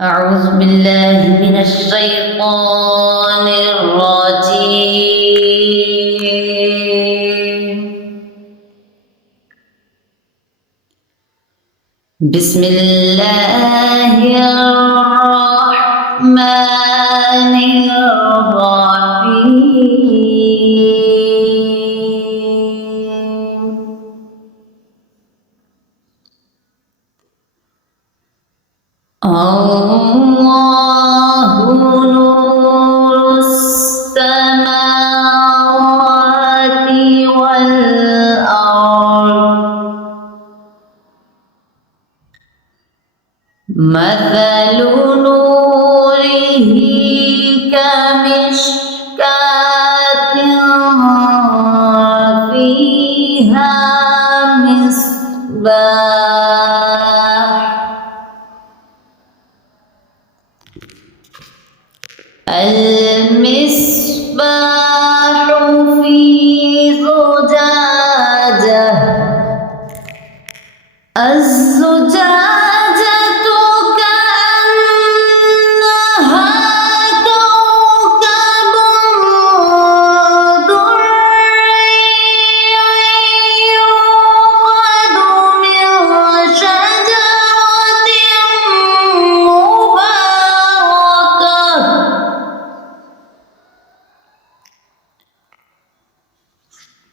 أعوذ بالله من الشيطان الرجيم. بسم الله الرحمن الرحيم. الله نور السماوات والأرض، مثل نوره كمشكاة فيها مصباح، المصباح في زجاجة، الزجاجة كأنها كوكب دري يوقد من شجرة مباركة،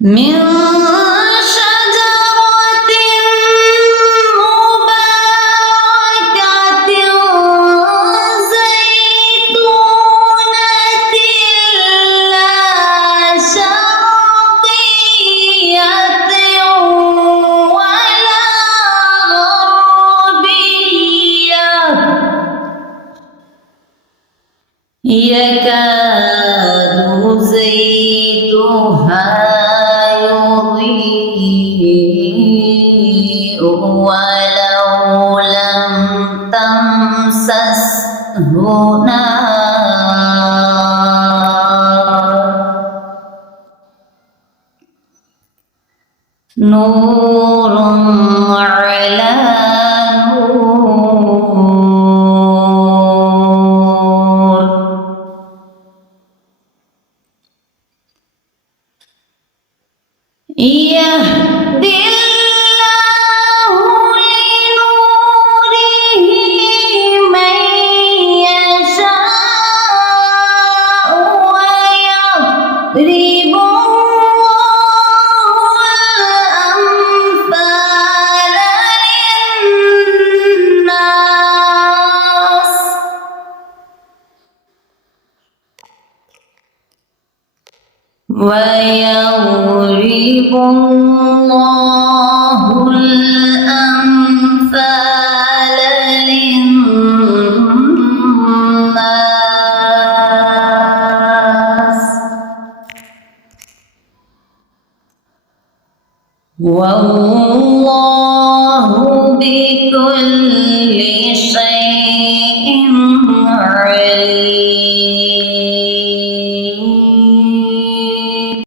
من شجرة مباركة زيتونة لا شرقية ولا غربية، يكاد زيتها يضيء ولو لم تمسسه نور على نور، يهدي الله لنوره من يشاء ويضرب الله الأمثال للناس، ويضرب الله الأمثال للناس، والله بكل